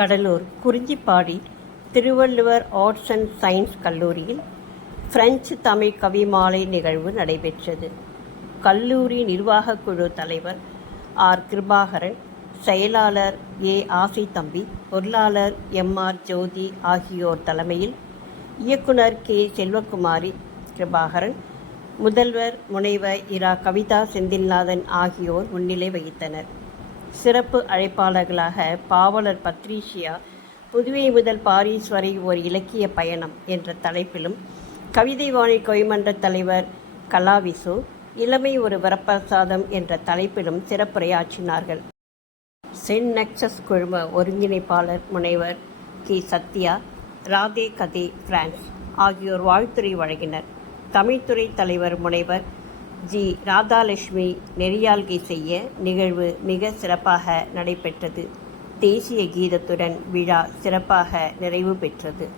Cuddalore Kurinjipadi Thiruvalluvar arts and science கல்லூரியில் French Tamil கவி மாலை நிகழ்வு நடைபெற்றது. கல்லூரி நிர்வாகக் குழு தலைவர் ஆர். கிருபாகரன் செயலாளர் ஏ. ஆசை தம்பி பொருளாளர் எம். ஆர். ஜோதி ஆகியோர் தலைமையில் இயக்குனர் கே. செல்வகுமாரி கிருபாகரன் முதல்வர் முனைவர் இரா. கவிதா செந்தில்நாதன் ஆகியோர் முன்னிலை வகித்தனர். சிறப்பு அழைப்பாளர்களாக பாவலர் பத்ரீஷியா புதுவை முதல் பாரிஸ் வரை ஒரு இலக்கிய பயணம் என்ற தலைப்பிலும் கவிதை வாணி கொய்மன்ற தலைவர் கலாவிசு இளமை ஒரு வரப்பிரசாதம் என்ற தலைப்பிலும் சிறப்புரையாற்றினார்கள். சென் நெக்சஸ் குழும ஒருங்கிணைப்பாளர் முனைவர் கே. சத்யா ராதே கதே பிரான்ஸ் ஆகியோர் வாழ்த்துரை வழங்கினர். தமிழ்துறை தலைவர் முனைவர் ஜி. ராதாலட்சுமி நெறியாள்கை செய்ய நிகழ்வு மிக சிறப்பாக நடைபெற்றது. தேசிய கீதத்துடன் விழா சிறப்பாக நிறைவு பெற்றது.